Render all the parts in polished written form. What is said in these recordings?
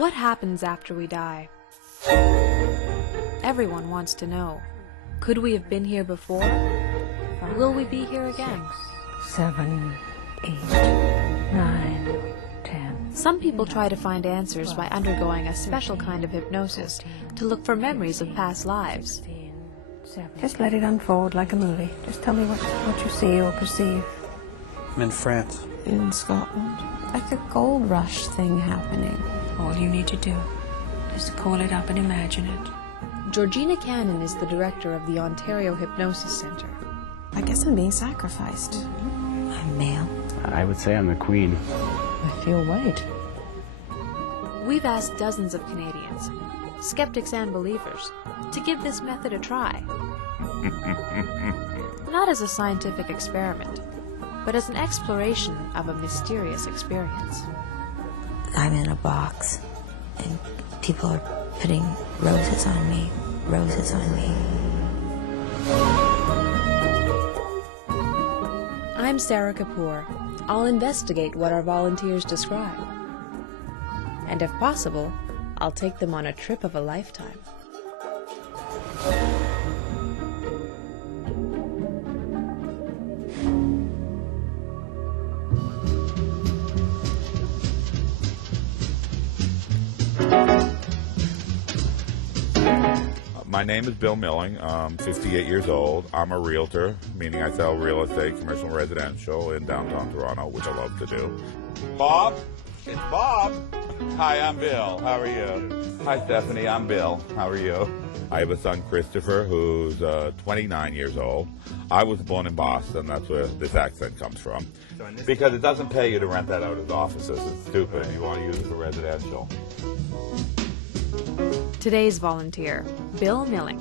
What happens after we die? Everyone wants to know. Could we have been here before? Will we be here again? 7, 8, 9, 10. Some people try to find answers by undergoing a special kind of hypnosis to look for memories of past lives. Just let it unfold like a movie. Just tell me what you see or perceive. I'm in France. In Scotland. Like a gold rush thing happening. All you need to do is to call it up and imagine it. Georgina Cannon is the director of the Ontario Hypnosis Center. I guess I'm being sacrificed. I'm male. I would say I'm the queen. I feel white. We've asked dozens of Canadians, skeptics and believers, to give this method a try. Not as a scientific experiment, but as an exploration of a mysterious experience. I'm in a box, and people are putting roses on me, roses on me. I'm Sarah Kapoor. I'll investigate what our volunteers describe. And if possible, I'll take them on a trip of a lifetime. My name is Bill Milling. I'm 58 years old. I'm a realtor, meaning I sell real estate, commercial and residential in downtown Toronto, which I love to do. Bob? It's Bob. Hi, I'm Bill. How are you? Hi, Stephanie. I'm Bill. How are you? I have a son, Christopher, who's 29 years old. I was born in Boston. That's where this accent comes from. Because it doesn't pay you to rent that out as offices. It's stupid. You want to use it for residential. Today's volunteer, Bill Milling.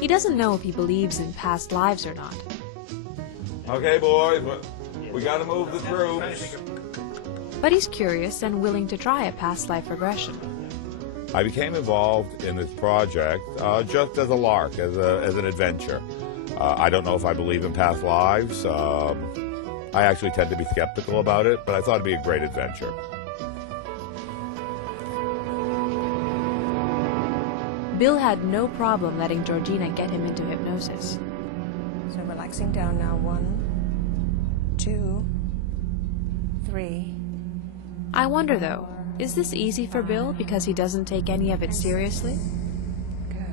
He doesn't know if he believes in past lives or not. Okay, boys, we got to move the troops. But he's curious and willing to try a past life regression. I became involved in this project just as a lark, as an adventure. I don't know if I believe in past lives. I actually tend to be skeptical about it, but I thought it'd be a great adventure. Bill had no problem letting Georgina get him into hypnosis. So relaxing down now. 1, 2, 3. I wonder though, is this easy for Bill because he doesn't take any of it seriously? Good.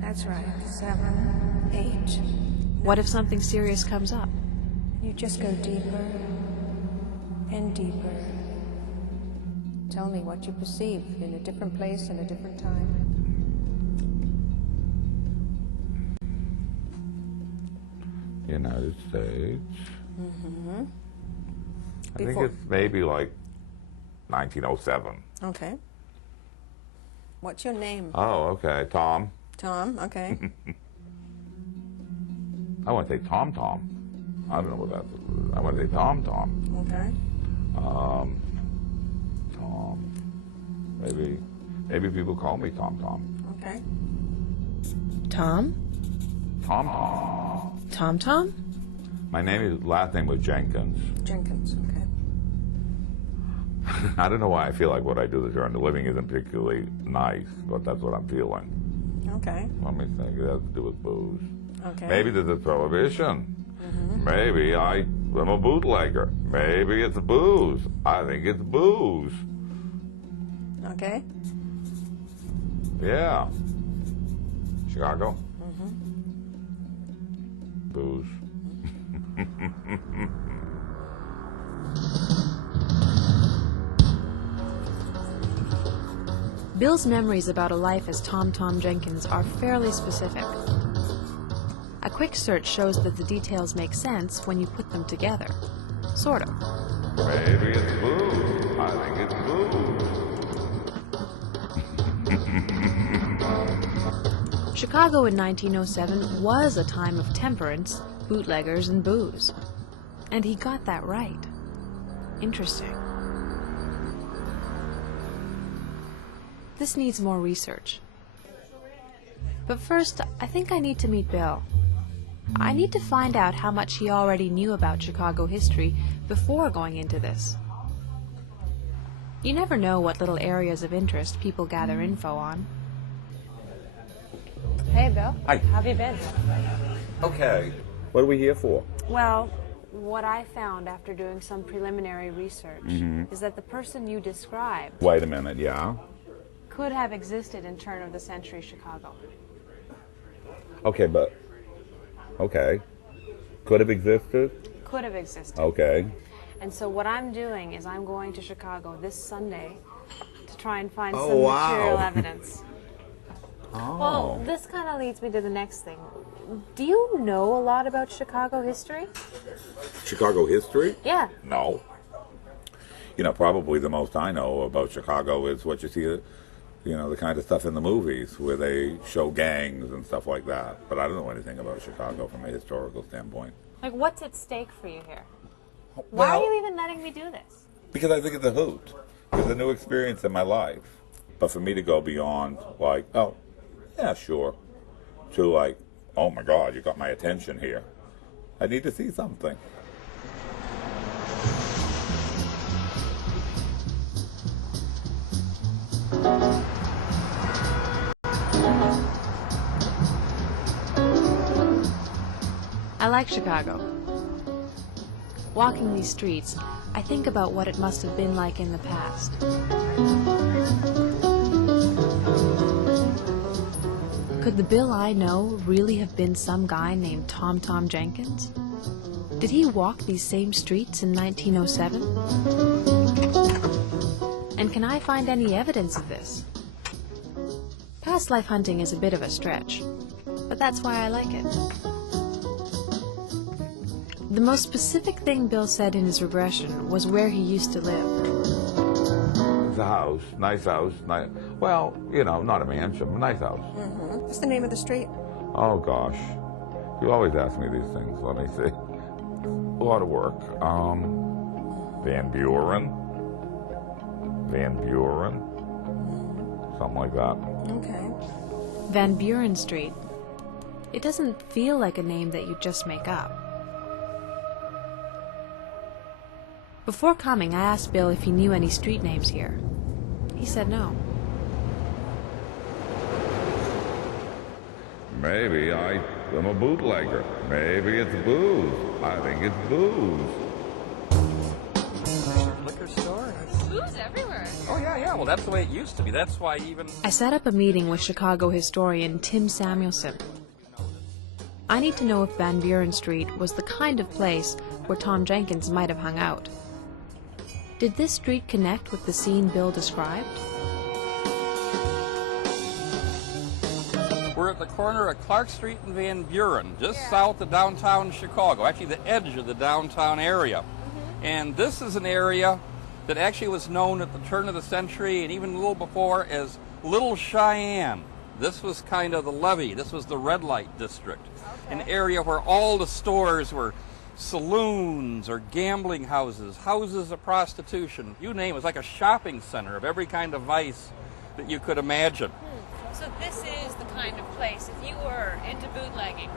That's right. 7, 8. What if something serious comes up? You just go deeper and deeper. Tell me what you perceive in a different place and a different time. United States. Mm-hmm. I think it's maybe like 1907. Okay. What's your name? Oh, okay. Tom. Tom, okay. I want to say Tom Tom. I don't know what that is. I want to say Tom Tom. Okay. Tom. Maybe people call me Tom Tom. Okay. Tom? Tom Tom. Tom Tom? My last name was Jenkins. Jenkins, okay. I don't know why I feel like what I do this during the living isn't particularly nice, but that's what I'm feeling. Okay. Let me think. It has to do with booze. Okay. Maybe there's a prohibition. Maybe I'm a bootlegger. Maybe it's booze. I think it's booze. Okay. Yeah. Chicago? Booze. Bill's memories about a life as Tom Tom Jenkins are fairly specific. A quick search shows that the details make sense when you put them together. Sort of. Maybe it's booze. I think it's booze. Chicago in 1907 was a time of temperance, bootleggers, and booze. And he got that right. Interesting. This needs more research. But first, I think I need to meet Bill. I need to find out how much he already knew about Chicago history before going into this. You never know what little areas of interest people gather info on. Hey, Bill. Hi. How have you been? Okay. What are we here for? Well, what I found after doing some preliminary research is that the person you described Wait a minute, yeah? could have existed in turn-of-the-century Chicago. Okay, but... Okay. Could have existed? Could have existed. Okay. And so what I'm doing is I'm going to Chicago this Sunday to try and find Oh, some wow. material evidence. Oh. Well, this kind of leads me to the next thing. Do you know a lot about Chicago history? Chicago history? Yeah. No. You know, probably the most I know about Chicago is what you see, you know, the kind of stuff in the movies where they show gangs and stuff like that. But I don't know anything about Chicago from a historical standpoint. Like, what's at stake for you here? Why are you even letting me do this? Because I think it's a hoot. It's a new experience in my life. But for me to go beyond, like, oh, yeah, sure, to like, oh my God, you got my attention here. I need to see something. I like Chicago. Walking these streets, I think about what it must have been like in the past. Could the Bill I know really have been some guy named Tom Tom Jenkins? Did he walk these same streets in 1907? And can I find any evidence of this? Past life hunting is a bit of a stretch, but that's why I like it. The most specific thing Bill said in his regression was where he used to live. It's a house, nice, well, you know, not a mansion, but a nice house. What's the name of the street? Oh gosh, you always ask me these things. Let me see. A lot of work. Van Buren, something like that. Okay. Van Buren Street. It doesn't feel like a name that you'd just make up. Before coming, I asked Bill if he knew any street names here. He said no. Maybe I am a bootlegger. Maybe it's booze. I think it's booze. Liquor store? Booze everywhere. Oh, yeah. Well, that's the way it used to be. That's why even... I set up a meeting with Chicago historian Tim Samuelson. I need to know if Van Buren Street was the kind of place where Tom Jenkins might have hung out. Did this street connect with the scene Bill described? We're at the corner of Clark Street and Van Buren, just south of downtown Chicago, actually the edge of the downtown area. And this is an area that actually was known at the turn of the century and even a little before as Little Cheyenne. This was kind of the levee. This was the red light district, an area where all the stores were saloons or gambling houses, houses of prostitution, you name it. It was like a shopping center of every kind of vice that you could imagine. So this is the kind of place, if you were into bootlegging,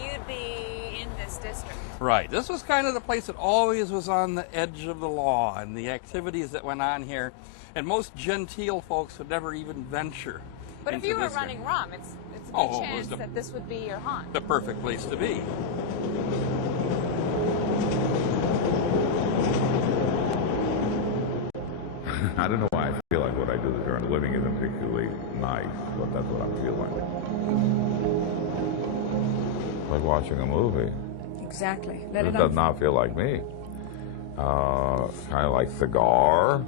you'd be in this district. Right. This was kind of the place that always was on the edge of the law and the activities that went on here. And most genteel folks would never even venture. But if into you were this running area. rum, it's a good Oh, it was chance the- that this would be your haunt. The perfect place to be. I don't know why I feel like what I do during living isn't particularly nice, but that's what I'm feeling. It's like watching a movie. Exactly. Let It it does out. not feel like me. Kind of like cigar.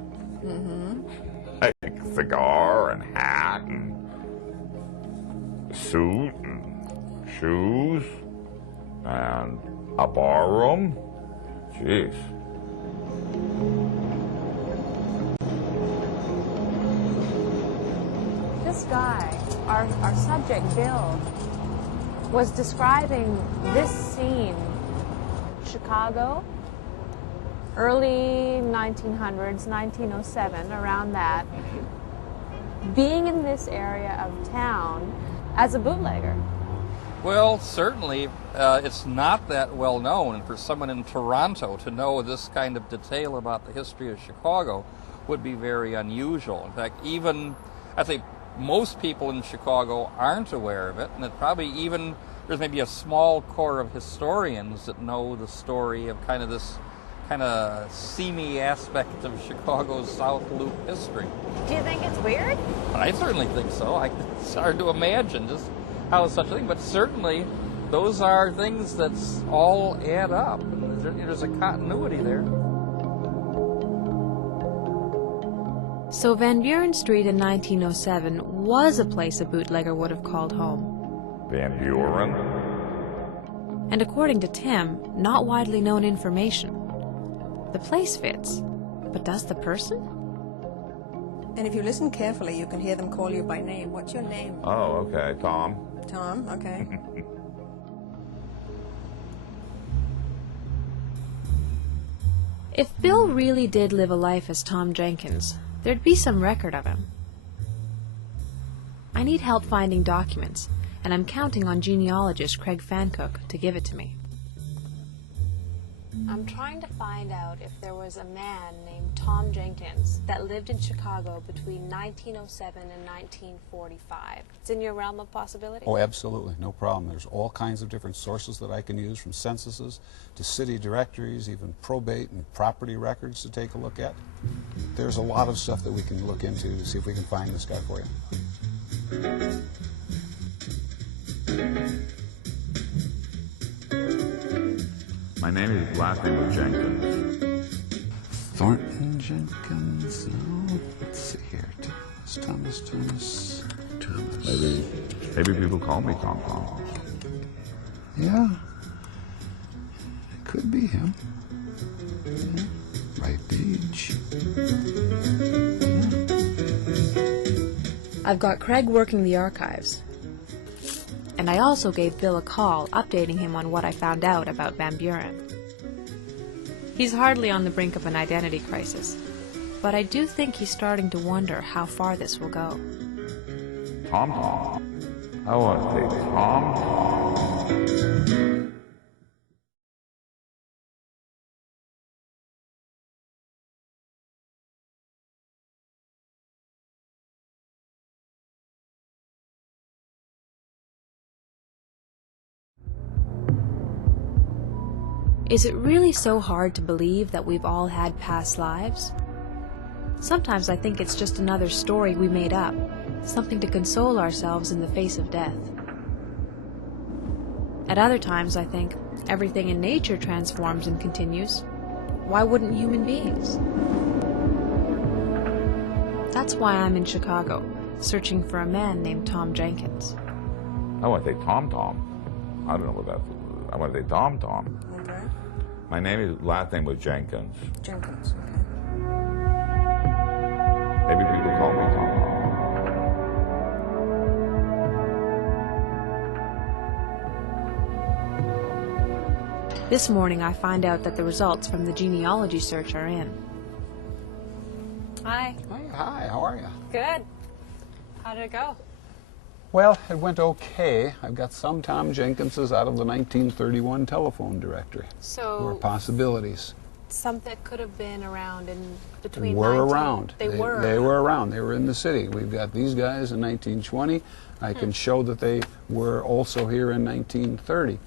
Like cigar and hat and suit and shoes and a bar room. Jeez. This guy, our subject, Bill, was describing this scene, Chicago, early 1900s, 1907, around that, being in this area of town as a bootlegger. Well, certainly, it's not that well known, and for someone in Toronto to know this kind of detail about the history of Chicago would be very unusual. In fact, even, I'd say most people in Chicago aren't aware of it, and it probably even, there's maybe a small core of historians that know the story of kind of this kind of seamy aspect of Chicago's South Loop history. Do you think it's weird? I certainly think so. It's hard to imagine just how such a thing, but certainly those are things that all add up. And there's a continuity there. So Van Buren Street in 1907 was a place a bootlegger would have called home. Van Buren. And according to Tim, not widely known information. The place fits, but does the person? And if you listen carefully, you can hear them call you by name. What's your name? Oh, okay. Tom. Tom, okay. If Bill really did live a life as Tom Jenkins, there'd be some record of him. I need help finding documents, and I'm counting on genealogist Craig Fancook to give it to me. I'm trying to find out if there was a man named Tom Jenkins that lived in Chicago between 1907 and 1945. It's in your realm of possibility? Oh, absolutely, no problem. There's all kinds of different sources that I can use, from censuses to city directories, even probate and property records to take a look at. There's a lot of stuff that we can look into to see if we can find this guy for you. My name is last name is Jenkins. Thornton Jenkins, no. Let's see here. Thomas. Maybe people call me Tom Tom. Yeah. It could be him. Yeah. Right age. Yeah. I've got Craig working the archives. And I also gave Bill a call, updating him on what I found out about Van Buren. He's hardly on the brink of an identity crisis, but I do think he's starting to wonder how far this will go. Tom Tom. I want to say Tom Tom. Is it really so hard to believe that we've all had past lives? Sometimes I think it's just another story we made up, something to console ourselves in the face of death. At other times I think, everything in nature transforms and continues. Why wouldn't human beings? That's why I'm in Chicago, searching for a man named Tom Jenkins. I want to say Tom Tom. I don't know what that's. I want to say Tom Tom. Okay. My last name was Jenkins. Jenkins, okay. Maybe people call me Tom Tom. This morning I find out that the results from the genealogy search are in. Hi. Hi, how are you? Good. How did it go? Well, it went okay. I've got some Tom Jenkinses out of the 1931 telephone directory. So, There were possibilities. some that could have been around in between Were 19 around. They were around. They were in the city. We've got these guys in 1920. I can show that they were also here in 1930.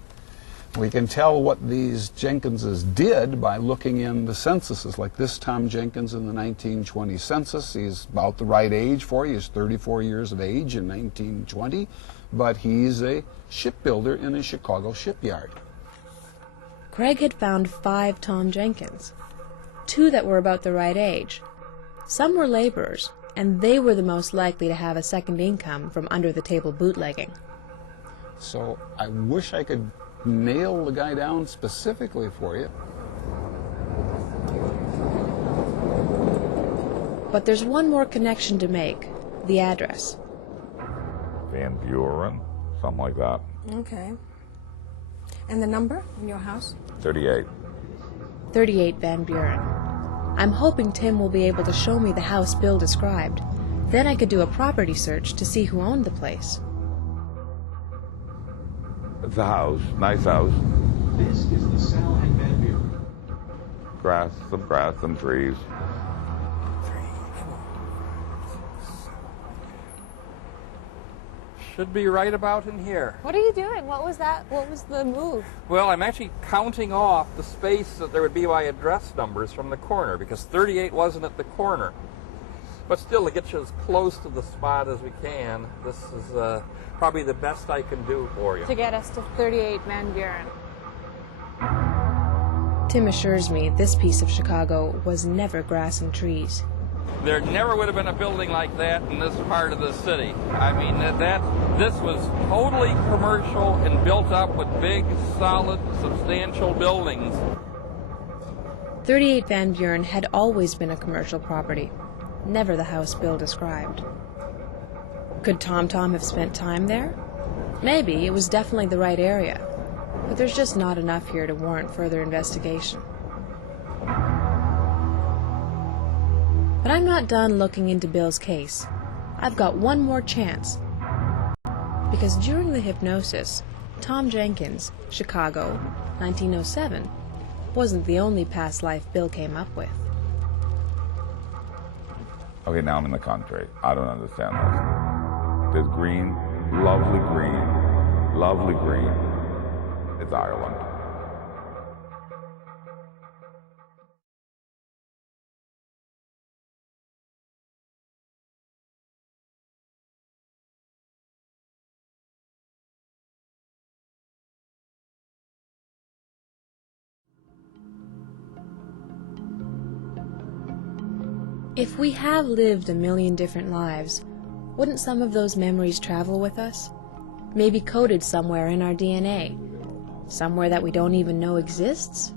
We can tell what these Jenkinses did by looking in the censuses, like this Tom Jenkins in the 1920 census. He's about the right age for you. He's 34 years of age in 1920, but he's a shipbuilder in a Chicago shipyard. Craig had found 5 Tom Jenkins, 2 that were about the right age. Some were laborers, and they were the most likely to have a second income from under-the-table bootlegging. So I wish I could nail the guy down specifically for you. But there's one more connection to make, the address. Van Buren, something like that. Okay. And the number in your house? 38. 38 Van Buren. I'm hoping Tim will be able to show me the house Bill described. Then I could do a property search to see who owned the place. It's a house, nice house. This is the Sal and Van Buren. Grass, some trees. Should be right about in here. What are you doing? What was that? What was the move? Well, I'm actually counting off the space that there would be by address numbers from the corner, because 38 wasn't at the corner. But still, to get you as close to the spot as we can, this is probably the best I can do for you. To get us to 38 Van Buren. Tim assures me this piece of Chicago was never grass and trees. There never would have been a building like that in this part of the city. I mean, this was totally commercial and built up with big, solid, substantial buildings. 38 Van Buren had always been a commercial property, never the house Bill described. Could Tom have spent time there? Maybe. It was definitely the right area. But there's just not enough here to warrant further investigation. But I'm not done looking into Bill's case. I've got one more chance. Because during the hypnosis, Tom Jenkins, Chicago, 1907, wasn't the only past life Bill came up with. Okay, now I'm in the country. I don't understand this. There's green, lovely green, lovely green. It's Ireland. If we have lived a million different lives, wouldn't some of those memories travel with us? Maybe coded somewhere in our DNA, somewhere that we don't even know exists?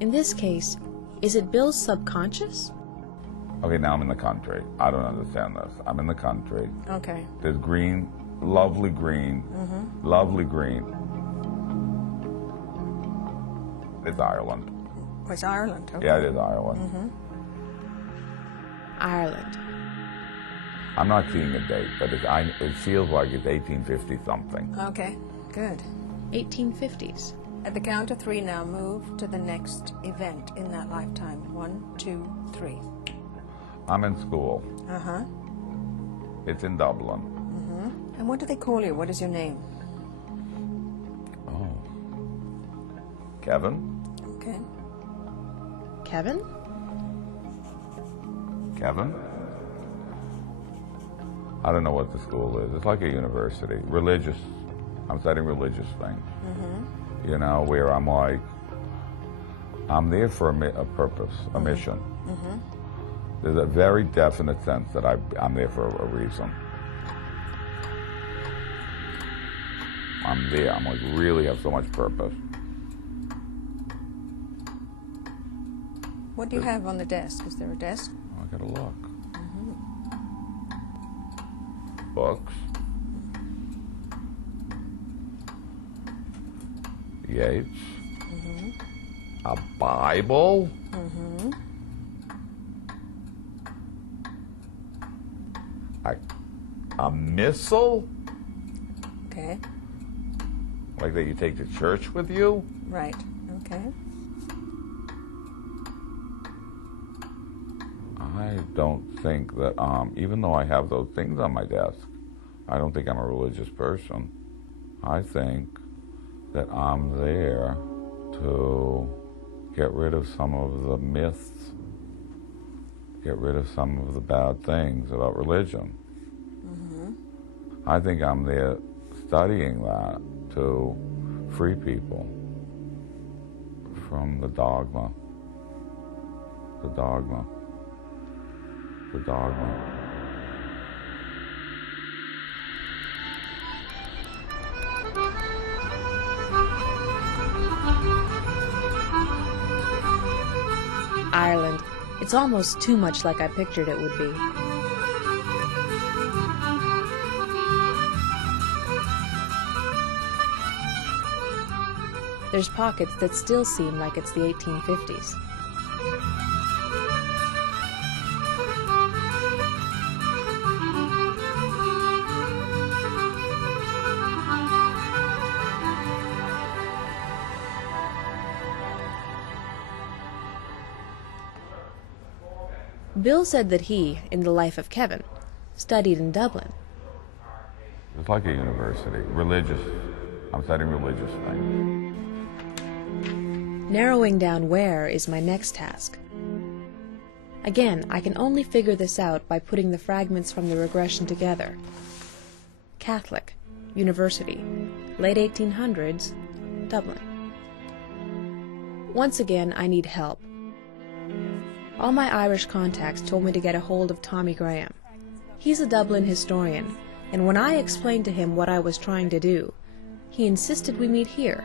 In this case, is it Bill's subconscious? Okay, now I'm in the country. I don't understand this. I'm in the country. Okay. There's green, lovely green, lovely green. It's Ireland. Oh, it's Ireland. Okay. Yeah, it is Ireland. Ireland. I'm not seeing a date, but it feels like it's 1850 something. Okay, good. 1850s. At the count of 3 now, move to the next event in that lifetime. 1, 2, 3. I'm in school. Uh-huh. It's in Dublin. And what do they call you? What is your name? Oh. Kevin? Okay. Kevin? Kevin? I don't know what the school is. It's like a university. Religious. I'm studying religious things. You know, where I'm like, I'm there for a purpose, a mission. There's a very definite sense that I'm there for a reason. I'm there. I'm like, really have so much purpose. What do you have on the desk? Is there a desk? I gotta look. Books. Yeats. A Bible. A missal. Okay. Like that you take to church with you. Right. Okay. I don't think that, even though I have those things on my desk, I don't think I'm a religious person. I think that I'm there to get rid of some of the myths, get rid of some of the bad things about religion. I think I'm there studying that to free people from the dogma. The dogma. The dogma. Ireland. It's almost too much like I pictured it would be. There's pockets that still seem like it's the 1850s. Bill said that he, in the life of Kevin, studied in Dublin. like a university. Religious. I'm studying religious things. Narrowing down where is my next task. Again, I can only figure this out by putting the fragments from the regression together. Catholic, University, late 1800s, Dublin. Once again, I need help. All my Irish contacts told me to get a hold of Tommy Graham. He's a Dublin historian, and when I explained to him what I was trying to do, he insisted we meet here,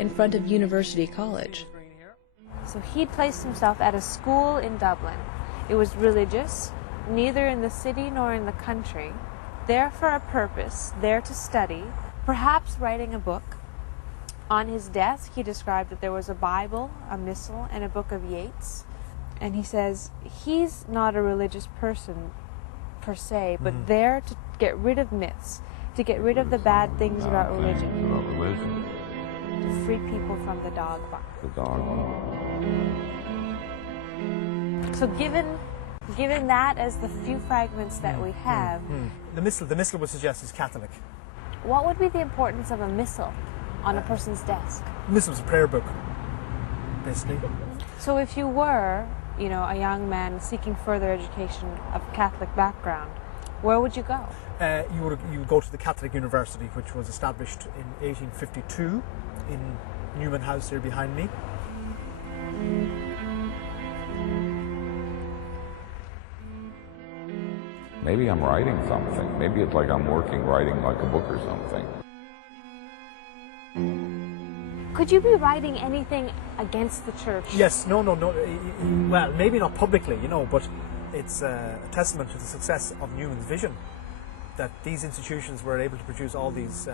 in front of University College. So he'd placed himself at a school in Dublin. It was religious, neither in the city nor in the country, there for a purpose, there to study, perhaps writing a book. On his desk, he described that there was a Bible, a Missal, and a book of Yeats. And he says he's not a religious person per se, but there to get rid of myths, to get rid of the bad things about religion, to free people from the dogma. So given that as the few fragments that we have, the missal would suggest is Catholic. What would be the importance of a missal on a person's desk? The missal is a prayer book, basically. So if you were, you know, a young man seeking further education of Catholic background, where would you go? You would go to the Catholic University, which was established in 1852 in Newman House here behind me. Maybe I'm writing something. Maybe it's like I'm writing like a book or something. Could you be writing anything against the church? Yes, no. Well, maybe not publicly, you know, but it's a testament to the success of Newman's vision that these institutions were able to produce all these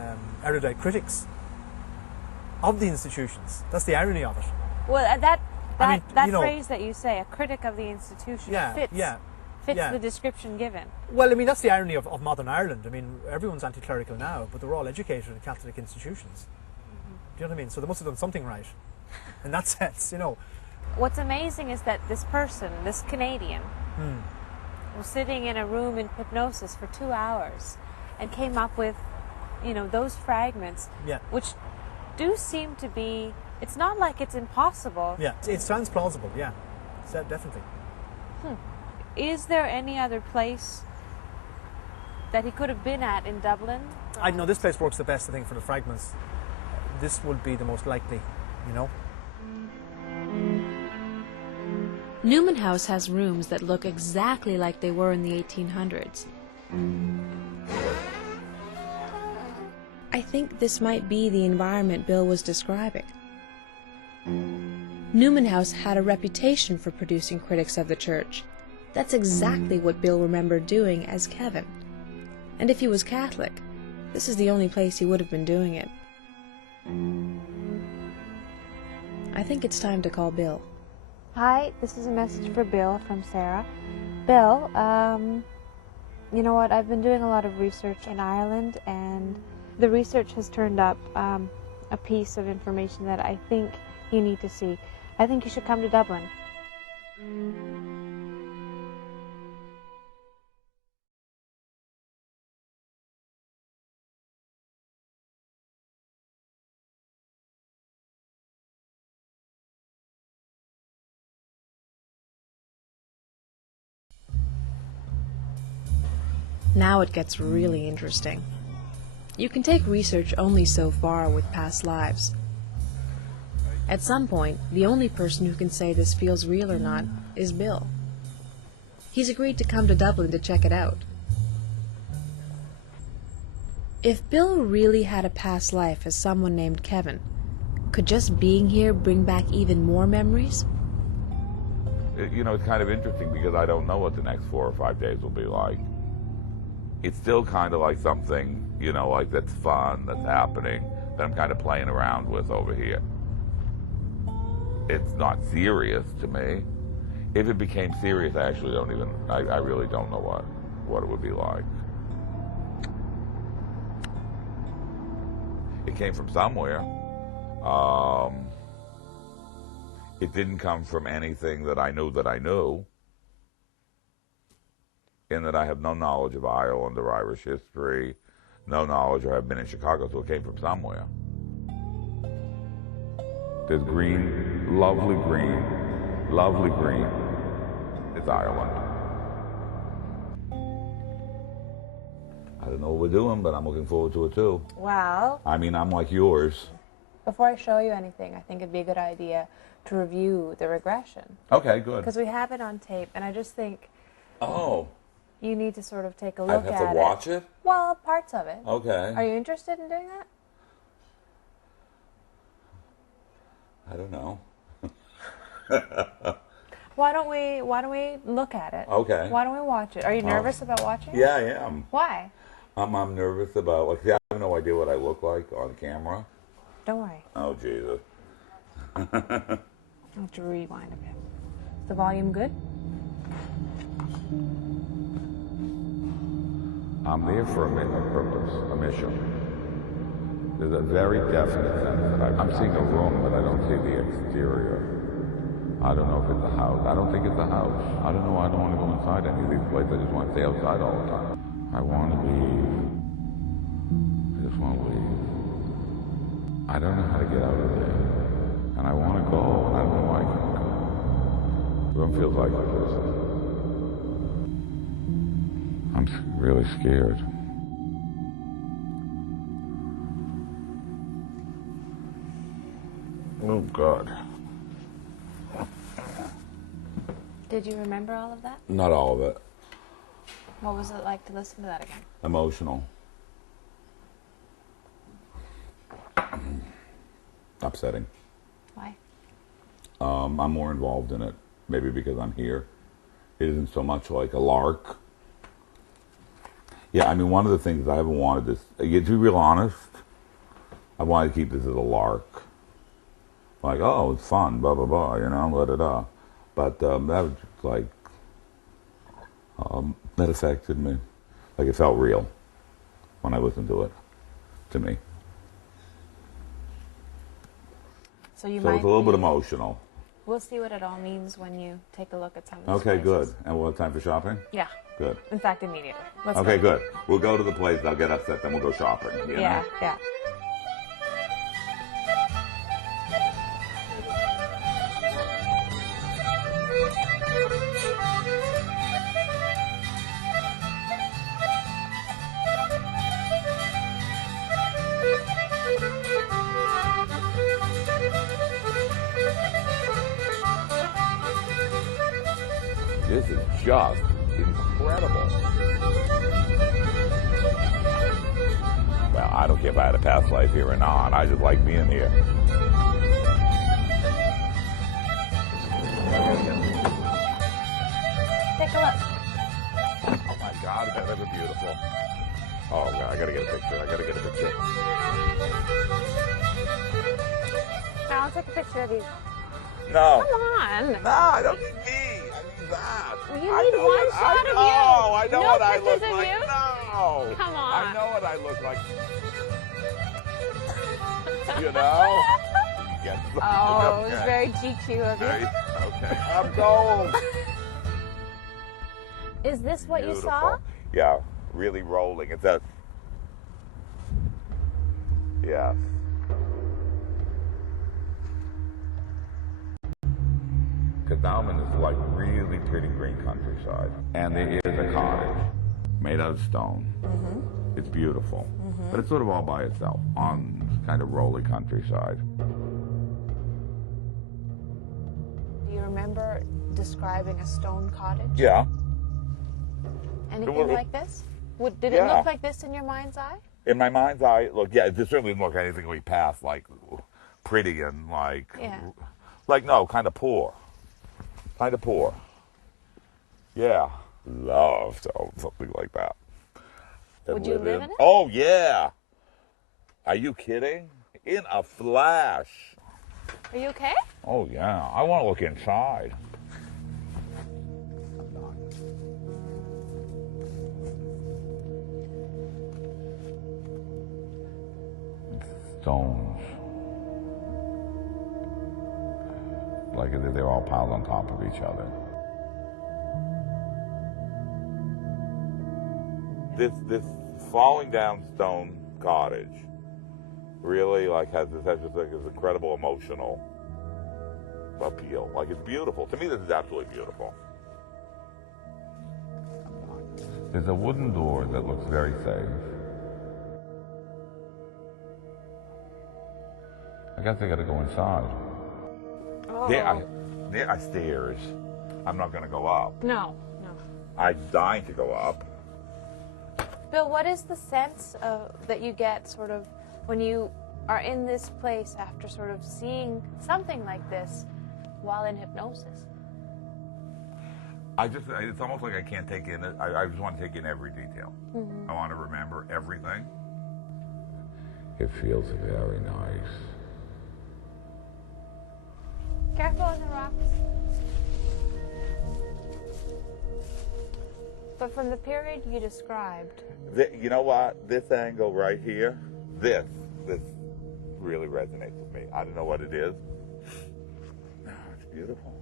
erudite critics of the institutions. That's the irony of it. Well, that you know, phrase that you say, a critic of the institution, fits the description given. Well, I mean, that's the irony of modern Ireland. I mean, everyone's anti-clerical now, but they're all educated in Catholic institutions. Do you know what I mean? So they must have done something right in that sense, you know. What's amazing is that this person, this Canadian, was sitting in a room in hypnosis for 2 hours and came up with, you know, those fragments, which do seem to be, it's not like it's impossible. Yeah, it sounds plausible, yeah, definitely. Is there any other place that he could have been at in Dublin? I know this place works the best, I think, for the fragments. This would be the most likely, you know. Newman House has rooms that look exactly like they were in the 1800s. I think this might be the environment Bill was describing. Newman House had a reputation for producing critics of the church. That's exactly what Bill remembered doing as Kevin. And if he was Catholic, this is the only place he would have been doing it. I think it's time to call Bill. Hi, this is a message for Bill from Sarah. Bill, you know what, I've been doing a lot of research in Ireland, and the research has turned up a piece of information that I think you need to see. I think you should come to Dublin. Now it gets really interesting. You can take research only so far with past lives. At some point, the only person who can say this feels real or not is Bill. He's agreed to come to Dublin to check it out. If Bill really had a past life as someone named Kevin, could just being here bring back even more memories? You know, it's kind of interesting because I don't know what the next 4 or 5 days will be like. It's still kind of like something, you know, like that's fun, that's happening, that I'm kind of playing around with over here. It's not serious to me. If it became serious, I actually don't even, I really don't know what it would be like. It came from somewhere. It didn't come from anything that I knew, in that I have no knowledge of Ireland or Irish history, no knowledge or have been in Chicago, so it came from somewhere. There's green, lovely green, lovely green. It's Ireland. I don't know what we're doing, but I'm looking forward to it too. Well, I mean, I'm like yours. before I show you anything, I think it'd be a good idea to review the regression. Okay, good. Because we have it on tape, and I just think Oh, you need to sort of take a I look have at to watch it? Well, parts of it. Okay. Are you interested in doing that? I don't know. Why don't we look at it? Okay. Why don't we watch it? Are you nervous about watching it? Yeah, I am. Why? I'm nervous about, like, I have no idea what I look like on camera. Don't worry. Oh, Jesus. I'll have to rewind a bit. Is the volume good? I'm there for a purpose, a mission. There's a very definite sense that I'm seeing a room, but I don't see the exterior. I don't know if it's a house. I don't think it's a house. I don't know. I don't want to go inside any of these places. I just want to stay outside all the time. I want to leave. I just want to leave. I don't know how to get out of there. And I want to go, and I don't know why I can't go. The room feels like a prison. I'm really scared. Oh, God. Did you remember all of that? Not all of it. What was it like to listen to that again? Emotional. Upsetting. Why? I'm more involved in it, maybe because I'm here. It isn't so much like a lark. Yeah, I mean, one of the things I haven't wanted this, to be real honest, I wanted to keep this as a lark. Like, oh, it's fun, blah, blah, blah, you know, da-da-da. But that was just like, that affected me. Like, it felt real when I listened to it, to me. So you So might it's a little be- bit emotional. We'll see what it all means when you take a look at some of these Okay, places. good. And we'll have time for shopping? Yeah. Good. In fact, immediately. Let's Okay, go. good. We'll go to the place, I'll get upset, then we'll go shopping. You know? Yeah. This is just incredible. Well, I don't care if I had a past life here or not. I just like being here. Take a look. Oh my God, that is beautiful. Oh God, I gotta get a picture. Now I'll take a picture of you. No. Come on. No, I don't need me. I need that. You I need know one what- shot of you. I know No what I pictures look of like. you? No. Come on. I know what I look like. You know? Yes. Oh, it was Okay. very GQ of you. Very- Okay. I'm gold. Is this what you Beautiful. saw? Yeah, really rolling. It's that. Yes. Cadalman is like really pretty green countryside. And there is a cottage made out of stone. It's beautiful. But it's sort of all by itself on kind of rolly countryside. Do you remember describing a stone cottage? Yeah. Anything Well, like this? Did it yeah. look like this in your mind's eye? In my mind's eye, look, yeah, it certainly didn't look anything we passed like pretty and like, Yeah. like no, kind of poor. Kind of poor. Yeah. Love to own something like that. And Would you live in it? Oh, yeah. Are you kidding? In a flash. Are you okay? Oh, yeah. I want to look inside. Stones. Like they're all piled on top of each other. This falling down stone cottage really like has just like this incredible emotional appeal. Like it's beautiful. To me, this is absolutely beautiful. There's a wooden door that looks very safe. I guess I got to go inside. Oh. There are stairs. I'm not going to go up. No. I'm dying to go up. Bill, what is the sense that you get sort of when you are in this place after sort of seeing something like this while in hypnosis? It's almost like I can't take in it. I just want to take in every detail. Mm-hmm. I want to remember everything. It feels very nice. Careful on the rocks. But from the period you described... You know what? This angle right here, this really resonates with me. I don't know what it is. It's beautiful.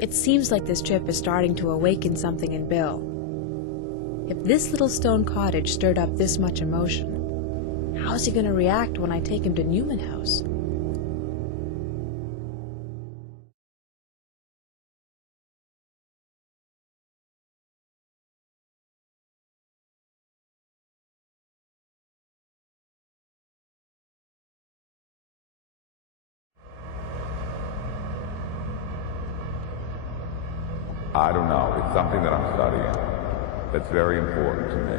It seems like this trip is starting to awaken something in Bill. If this little stone cottage stirred up this much emotion, how's he going to react when I take him to Newman House? I don't know. It's something that I'm studying. That's very important to me.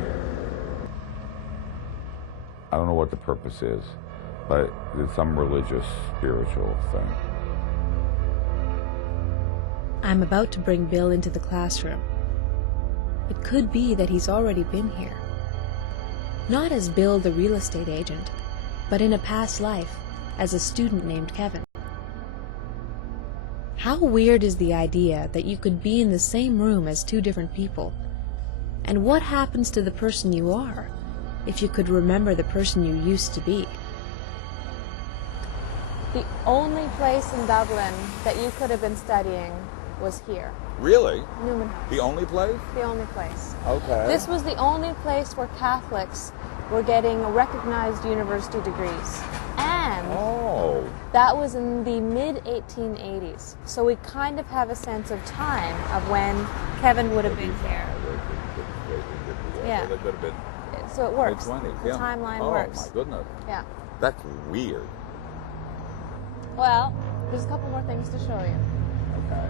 I don't know what the purpose is, but it's some religious, spiritual thing. I'm about to bring Bill into the classroom. It could be that he's already been here. Not as Bill the real estate agent, but in a past life as a student named Kevin. How weird is the idea that you could be in the same room as two different people? And what happens to the person you are if you could remember the person you used to be? The only place in Dublin that you could have been studying was here. Really? Newman House. The only place? The only place. Okay. This was the only place where Catholics were getting recognized university degrees. And that was in the mid-1880s. So we kind of have a sense of time of when Kevin would have been here. Yeah. So it works. The timeline works. Oh my goodness. Yeah. That's weird. Well, there's a couple more things to show you. Okay.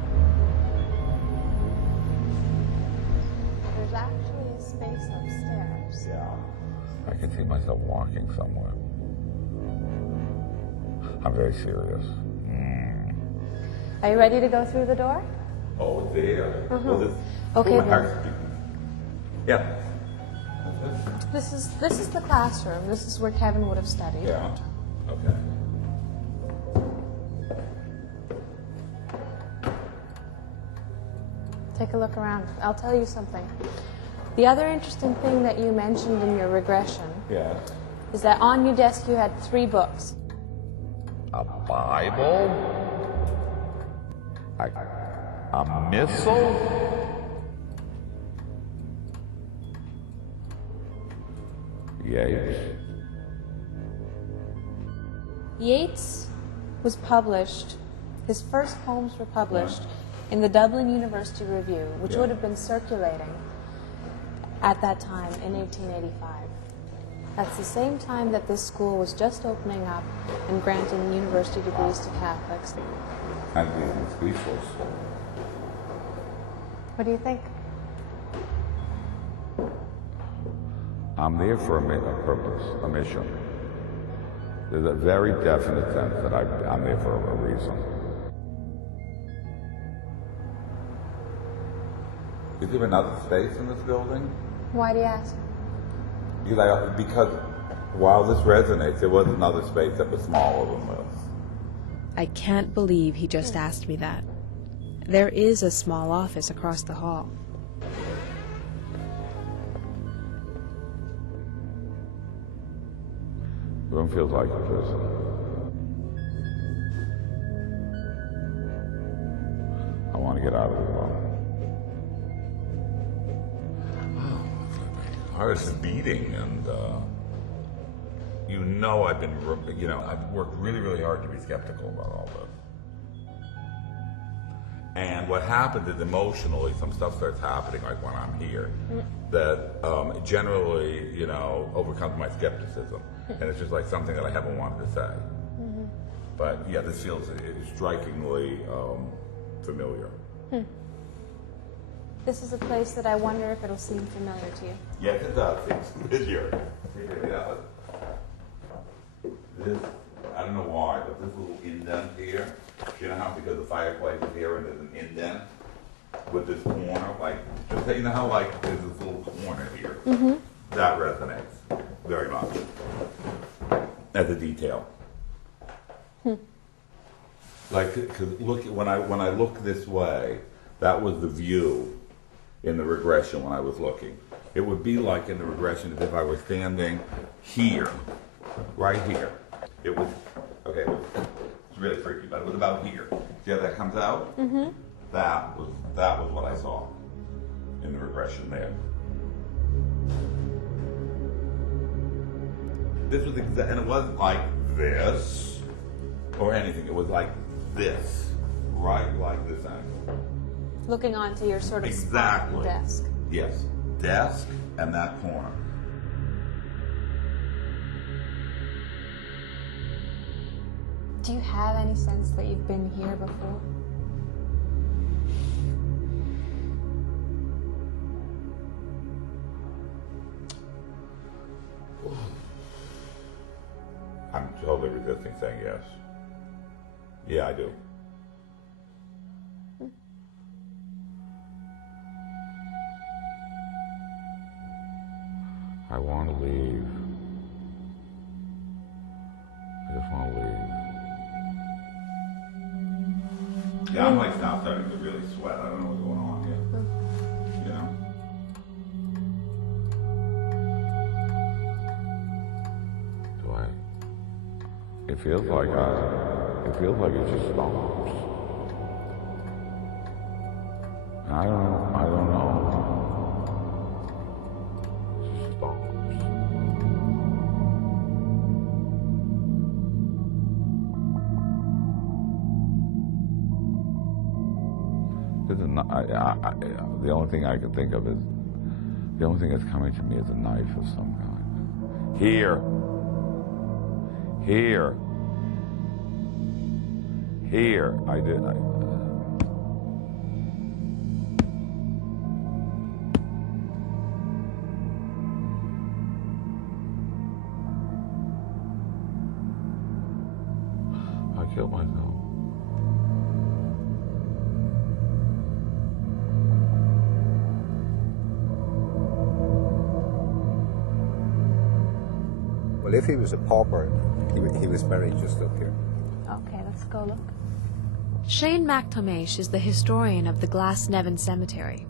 There's actually a space upstairs. Yeah. I can see myself walking somewhere. I'm very serious. Are you ready to go through the door? Oh, it's there. Well, okay, yeah. This is the classroom. This is where Kevin would have studied. Yeah. Okay. Take a look around. I'll tell you something. The other interesting thing that you mentioned in your regression is that on your desk you had 3 books. A Bible? A missal? Yeats. Yeats was published, his first poems were published in the Dublin University Review, which would have been circulating at that time in 1885. That's the same time that this school was just opening up and granting university degrees to Catholics. I'm being speechless. What do you think? I'm there for a purpose, a mission. There's a very definite sense that I'm there for a reason. Is there another space in this building? Why do you ask? Because while this resonates, there was another space that was smaller than this. I can't believe he just asked me that. There is a small office across the hall. The room feels like a prison. I want to get out of the room. partisan beating, and you know I've been, you know, I've worked really, really hard to be skeptical about all this. And what happens is emotionally, some stuff starts happening, like when I'm here, that generally, you know, overcomes my skepticism. And it's just like something that I haven't wanted to say. But yeah, this feels strikingly familiar. This is a place that I wonder if it'll seem familiar to you. Yes, it does. It's familiar. Yeah. This, I don't know why, but this little indent here, you know how because the fireplace is here and there's an indent with this corner, like, just you know how like there's this little corner here? That resonates very much as a detail. Like, cause look, when I look this way, that was the view in the regression when I was looking. It would be like in the regression as if I were standing here, right here. It was, okay, it's really freaky, but it was about here. See how that comes out? That was what I saw in the regression there. This was and it wasn't like this or anything. It was like this, right like this angle. Looking onto your sort of exactly desk. Yes, desk and that corner. Do you have any sense that you've been here before? I'm totally resisting saying yes. Yeah, I do. I want to leave. I just want to leave. Yeah, I'm like now starting to really sweat. I don't know what's going on here. You know? Do I? It feels like it just stops. I don't know. It just stops. This is not, the only thing I can think of is, the only thing that's coming to me is a knife of some kind. Here. I did. I killed myself. Well, if he was a pauper, he was buried just up here. Okay, let's go look. Shane McTomish is the historian of the Glasnevin Cemetery.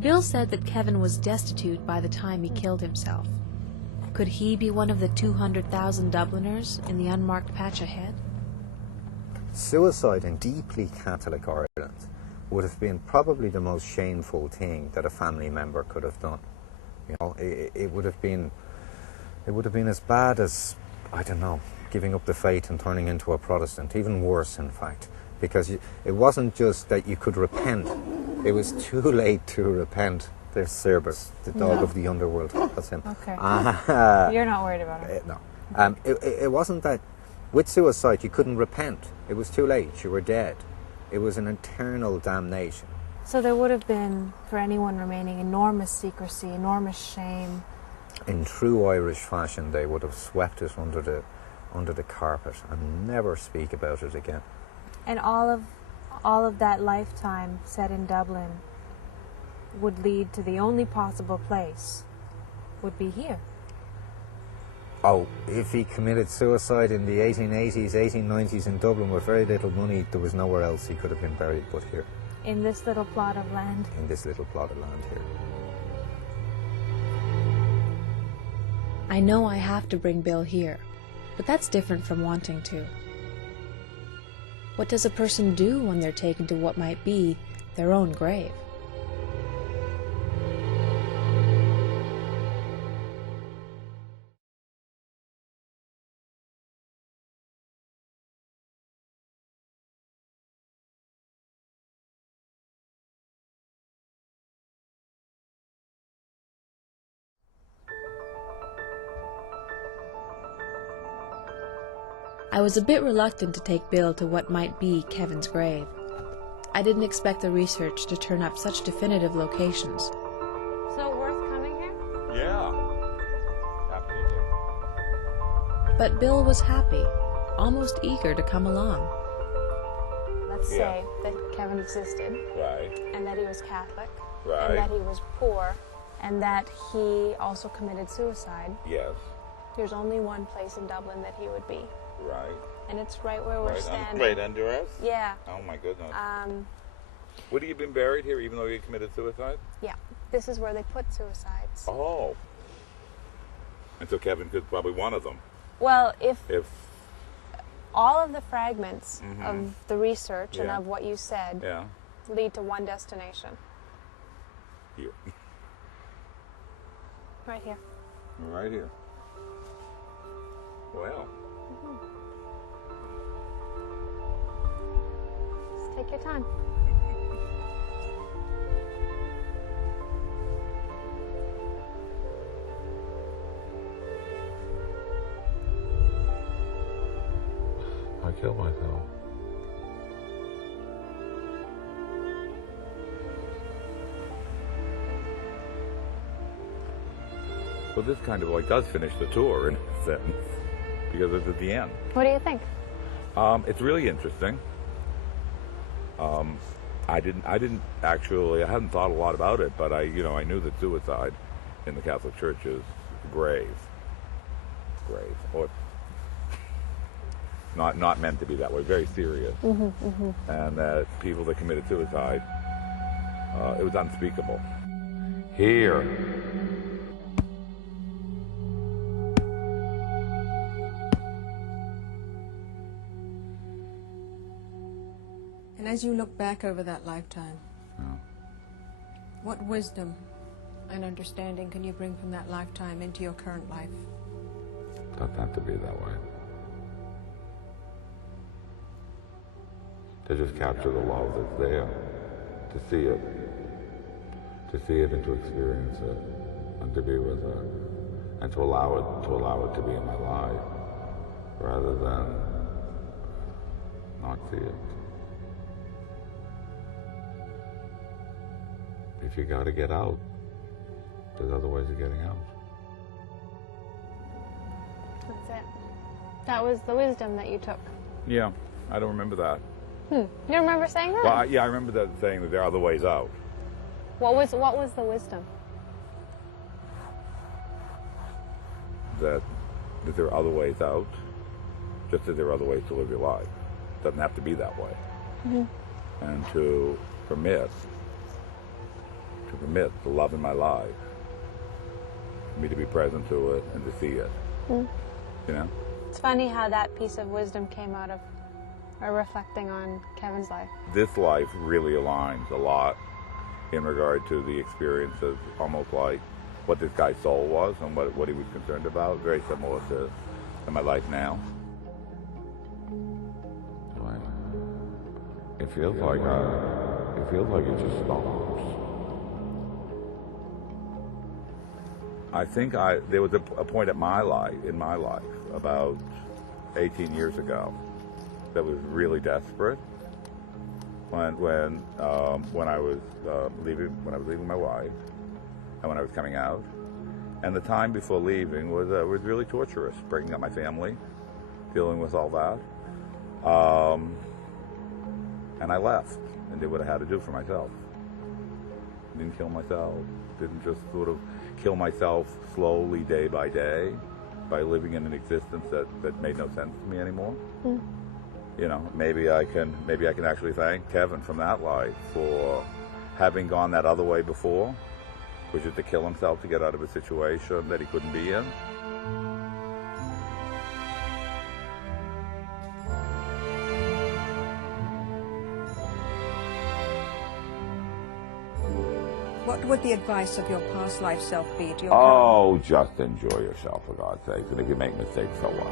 Bill said that Kevin was destitute by the time he killed himself. Could he be one of the 200,000 Dubliners in the unmarked patch ahead? Suicide in deeply Catholic Ireland would have been probably the most shameful thing that a family member could have done. You know, it would have been as bad as, I don't know, giving up the faith and turning into a Protestant, even worse in fact, because it wasn't just that you could repent, it was too late to repent. There's Cerberus, the dog of the underworld, that's him. Okay. You're not worried about him? No. It wasn't that with suicide you couldn't repent, it was too late, you were dead. It was an eternal damnation. So there would have been, for anyone remaining, enormous secrecy, enormous shame. In true Irish fashion, they would have swept it under the carpet and never speak about it again. And all of that lifetime set in Dublin would lead to the only possible place would be here. Oh, if he committed suicide in the 1880s, 1890s in Dublin with very little money, there was nowhere else he could have been buried but here. In this little plot of land? In this little plot of land here. I know I have to bring Bill here, but that's different from wanting to. What does a person do when they're taken to what might be their own grave? I was a bit reluctant to take Bill to what might be Kevin's grave. I didn't expect the research to turn up such definitive locations. So worth coming here? Yeah. Absolutely. But Bill was happy, almost eager to come along. Let's say that Kevin existed. Right. And that he was Catholic. Right. And that he was poor. And that he also committed suicide. Yes. There's only one place in Dublin that he would be. Right. And it's right where we're standing. Right under us? Yeah. Oh my goodness. Would he have been buried here even though he had committed suicide? Yeah. This is where they put suicides. Oh. And so Kevin could probably one of them. Well, if all of the fragments Mhm. of the research and Yeah. of what you said Yeah. lead to one destination. Here. Right here. Right here. Well. Just take your time. I killed myself. Well, this kind of like does finish the tour in a sense, because it's at the end. What do you think? It's really interesting. I hadn't thought a lot about it, but I knew that suicide in the Catholic Church is grave, or not meant to be that way, very serious, and that people that committed suicide, it was unspeakable. Here. And as you look back over that lifetime, what wisdom and understanding can you bring from that lifetime into your current life? Doesn't have to be that way. To just capture the love that's there, to see it and to experience it, and to be with it, and to allow it to be in my life, rather than not see it. If you got to get out, there's other ways of getting out. That's it. That was the wisdom that you took. Yeah, I don't remember that. You remember saying that? Well, I remember that saying that there are other ways out. What was the wisdom? That there are other ways out, just as there are other ways to live your life. It doesn't have to be that way. And to permit the love in my life, for me to be present to it and to see it. You know? It's funny how that piece of wisdom came out of reflecting on Kevin's life. This life really aligns a lot in regard to the experience of almost like what this guy's soul was and what he was concerned about. Very similar to my life now. It feels like it just stops. I think there was a point in my life about 18 years ago that was really desperate when I was leaving my wife and when I was coming out, and the time before leaving was really torturous, breaking up my family, dealing with all that, and I left and did what I had to do for myself. Didn't kill myself. Didn't just sort of kill myself slowly, day by day, by living in an existence that made no sense to me anymore. You know, maybe I can actually thank Kevin from that life for having gone that other way before, which is to kill himself to get out of a situation that he couldn't be in. What would the advice of your past life self be to your Oh, just enjoy yourself, for God's sake. And if you make mistakes, so what?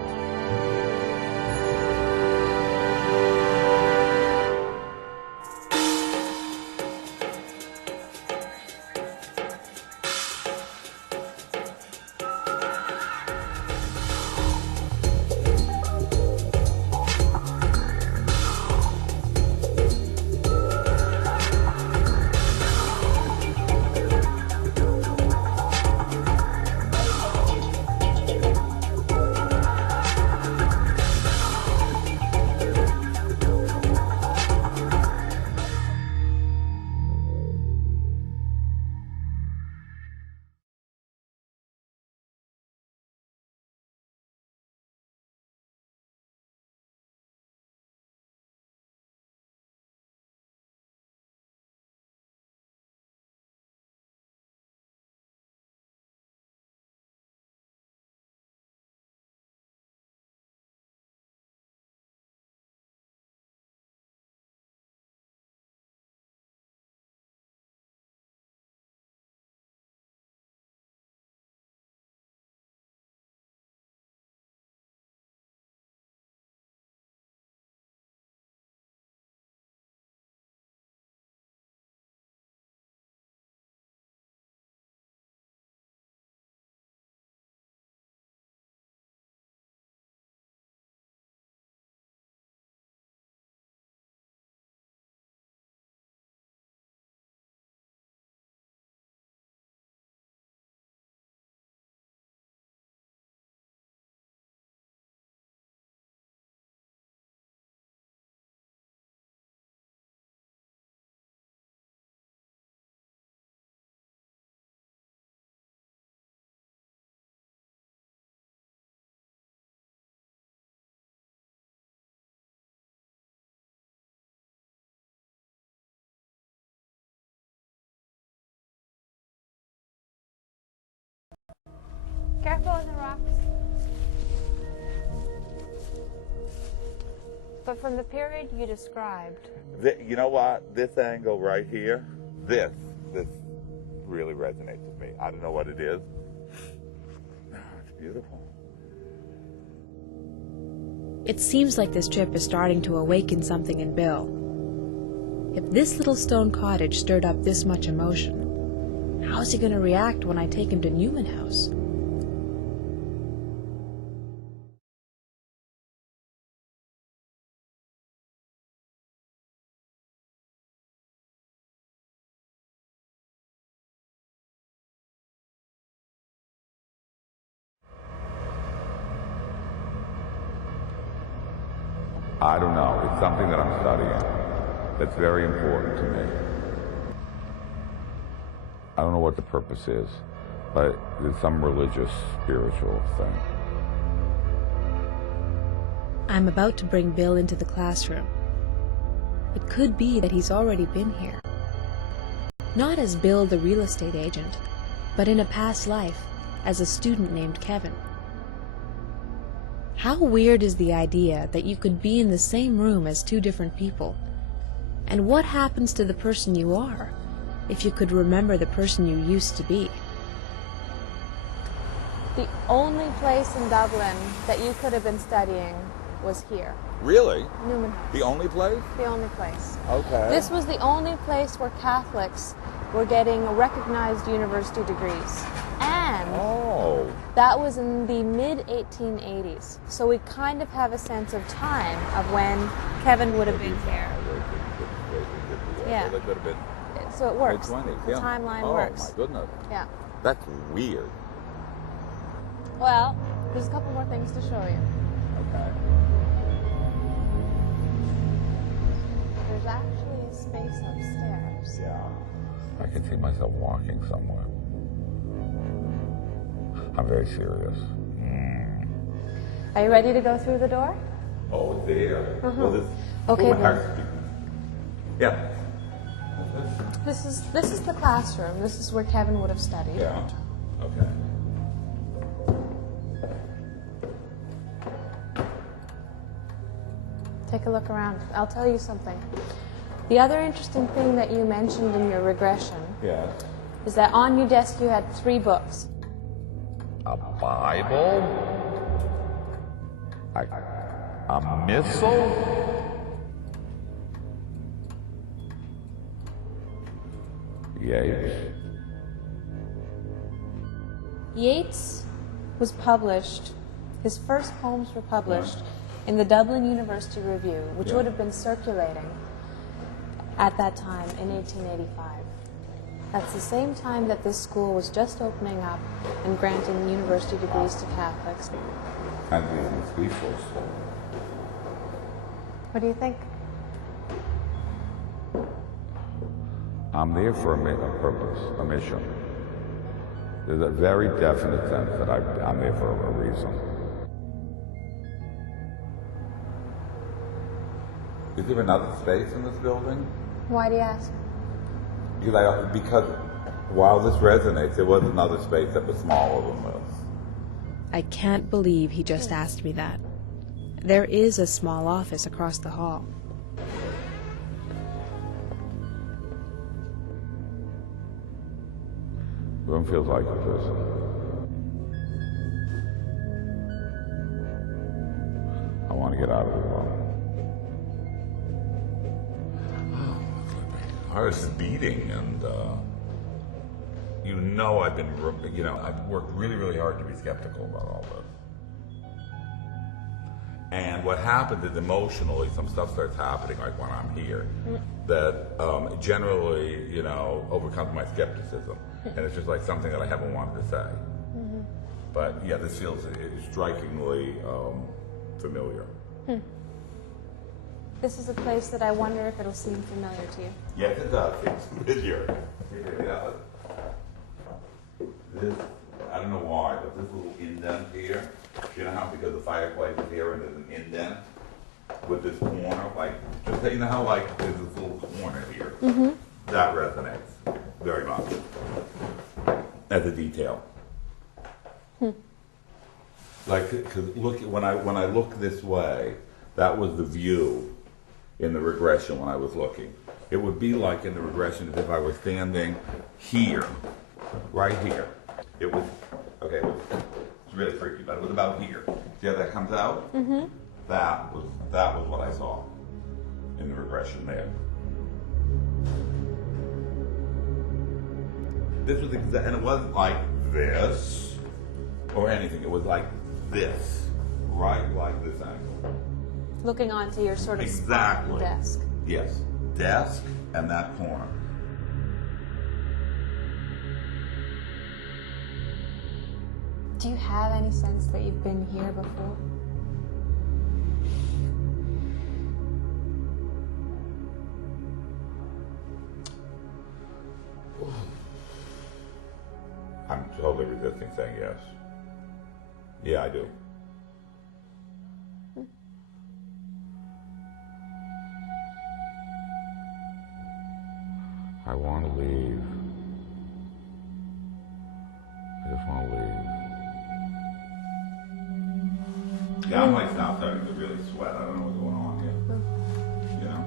Careful on the rocks. But from the period you described. You know what? This angle right here, this really resonates with me. I don't know what it is. It's beautiful. It seems like this trip is starting to awaken something in Bill. If this little stone cottage stirred up this much emotion, how's he going to react when I take him to Newman House? I don't know. It's something that I'm studying. That's very important to me. I don't know what the purpose is, but there's some religious, spiritual thing. I'm about to bring Bill into the classroom. It could be that he's already been here. Not as Bill the real estate agent, but in a past life as a student named Kevin. How weird is the idea that you could be in the same room as two different people? And what happens to the person you are if you could remember the person you used to be? The only place in Dublin that you could have been studying was here. Really? Newman House. The only place? The only place. Okay. This was the only place where Catholics were getting recognized university degrees. And that was in the mid-1880s. So we kind of have a sense of time of when Kevin would have been here. Yeah. They could have been so it works. mid-20s, The yeah. timeline works. Oh, my goodness. Yeah. That's weird. Well, there's a couple more things to show you. Okay. There's actually a space upstairs. Yeah. I can see myself walking somewhere. I'm very serious. Are you ready to go through the door? Oh, there. Well, this. Okay, Oh, my then. heart's beating. Yeah. This is the classroom. This is where Kevin would have studied. Yeah. Okay. Take a look around. I'll tell you something. The other interesting thing that you mentioned in your regression is that on your desk you had 3 books. A Bible? A missal? Yeats. Yeats was published, his first poems were published in the Dublin University Review, which would have been circulating at that time in 1885. That's the same time that this school was just opening up and granting university degrees to Catholics. And being speechless. What do you think? I'm there for a purpose, a mission. There's a very definite sense that I'm there for a reason. Is there another space in this building? Why do you ask? Because while this resonates, there was another space that was smaller than this. I can't believe he just asked me that. There is a small office across the hall. The room feels like a prison. I want to get out of the room. My heart is beating, and I've worked really, really hard to be skeptical about all this. And what happens is emotionally, some stuff starts happening, like when I'm here, that generally, overcomes my skepticism. And it's just like something that I haven't wanted to say. But yeah, this feels strikingly familiar. This is a place that I wonder if it'll seem familiar to you. Yes, it does. It's familiar. This, I don't know why, but this little indent here, you know how because the fireplace is here and there's an indent with this corner, just you know how there's this little corner here? That resonates very much as a detail. Like, cause look, when I look this way, that was the view in the regression when I was looking. It would be like in the regression as if I were standing here, right here. It was, okay, it's really freaky, but it was about here. See how that comes out? Mm-hmm. That was what I saw in the regression there. This was and it wasn't like this or anything. It was like this, right, like this angle. Looking onto your sort of exactly desk. Yes, desk and that corner. Do you have any sense that you've been here before? I'm totally resisting saying yes. Yeah, I do. I want to leave. I just want to leave. Yeah, I'm like now starting to really sweat. I don't know what's going on here. You know?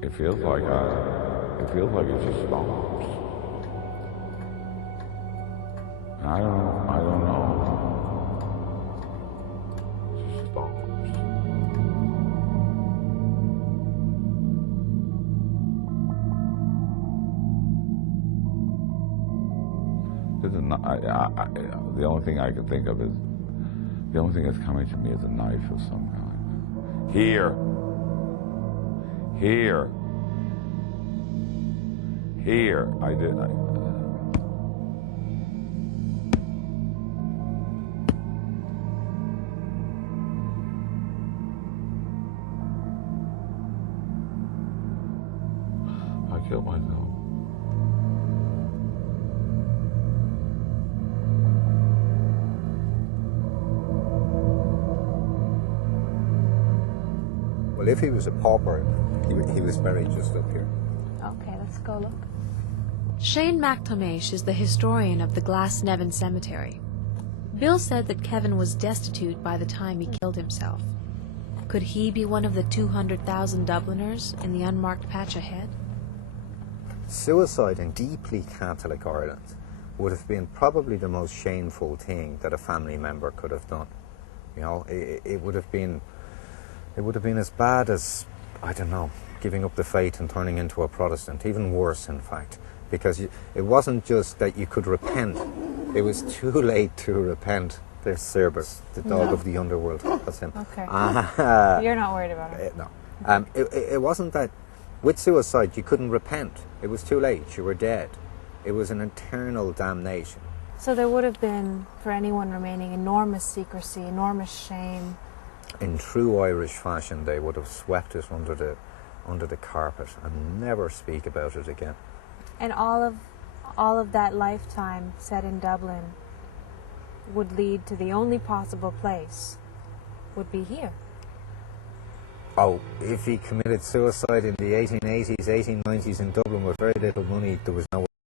It feels like it just stops. I don't know. It just stops. This is not, the only thing I can think of is, the only thing that's coming to me is a knife of some kind. Here. Here. Here. I killed myself. Well, if he was a pauper, he was buried just up here. Okay, let's go look. Shane McTomish is the historian of the Glasnevin Cemetery. Bill said that Kevin was destitute by the time he killed himself. Could he be one of the 200,000 Dubliners in the unmarked patch ahead? Suicide in deeply Catholic Ireland would have been probably the most shameful thing that a family member could have done. You know, it would have been as bad as, I don't know, giving up the faith and turning into a Protestant, even worse, in fact, because it wasn't just that you could repent, it was too late to repent. There's Cerberus, the dog of the underworld. That's him. Okay. You're not worried about it? No. It wasn't that with suicide you couldn't repent. It was too late. You were dead. It was an eternal damnation. So there would have been, for anyone remaining, enormous secrecy, enormous shame. In true Irish fashion, they would have swept it under the carpet and never speak about it again. And all of that lifetime set in Dublin would lead to the only possible place would be here. Oh, if he committed suicide in the 1880s, 1890s in Dublin with very little money, there was no